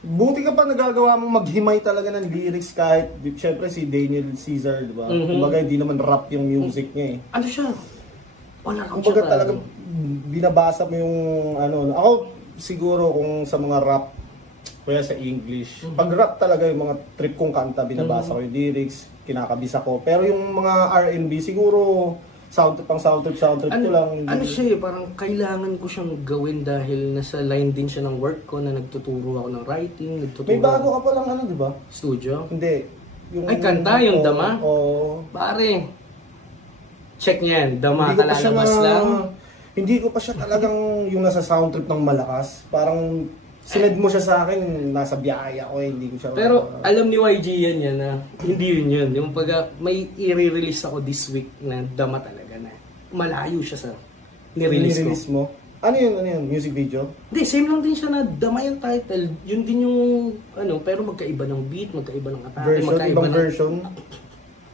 Buti ka pa nagagawa mong maghimay talaga ng lyrics kahit, syempre si Daniel Caesar, di ba? Kumbaga hindi naman rap yung music niya eh. Ano siya? Wala kang Kumbaga siya. talagang binabasa mo yung ano. Ako siguro kung sa mga rap, kaya sa English, pag rap talaga yung mga trip kong kanta, binabasa ko yung lyrics, kinakabisa ko. Pero yung mga R&B siguro, soundtrack ko lang. Ano siya eh, parang kailangan ko siyang gawin dahil nasa line din siya ng work ko na nagtuturo ako ng writing, nagtuturo May bago ka palang ano, di ba? studio. Hindi. Ay, kanta, yung Dama? Oo. Pare, check niyan, Dama Hindi ko pa siya kalalabas lang. Hindi ko pa siya talagang yung nasa sound trip ng malakas. Parang sined mo siya sa akin, nasa biyaya ko eh, hindi ko siya... Pero alam ni YG yan na hindi yun. Yung pag may i-release ako this week na Dama talaga na malayo siya sa nirelease ko. Nirelease mo? Ano yun? Music video? Hindi, same lang din siya na Dama yung title. Yun din yung ano, pero magkaiba ng beat, magkaiba ng atake, Version? magkaiba Ibang ng... version?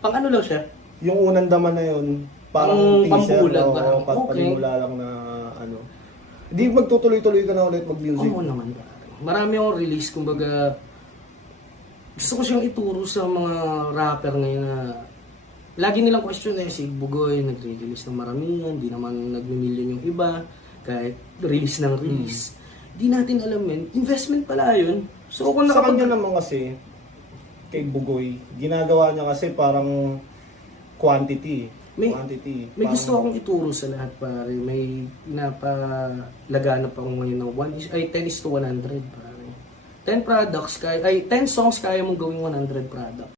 Pang ano lang siya? Yung unang Dama na yun, parang teaser, pambulag, o parang, okay. panimula lang na ano. Hindi magtutuloy-tuloy ka na ulit mag-music. Oo naman, pare. Marami akong release, kumbaga gusto ko siyang ituro sa mga rapper ngayon na lagi nilang question eh, si Bugoy nagre-release ng maramihan, di naman nagmi-million yung iba, kahit release ng release. Di natin alam yun, investment pala yun. So kung Sa kanya naman kasi, kay Bugoy, ginagawa niya kasi parang quantity. May Parang, gusto akong ituro sa lahat, pare. May napalaganap ako ngayon ng 10:100, pare. 10 products, 10 songs kaya mong gawing 100 products.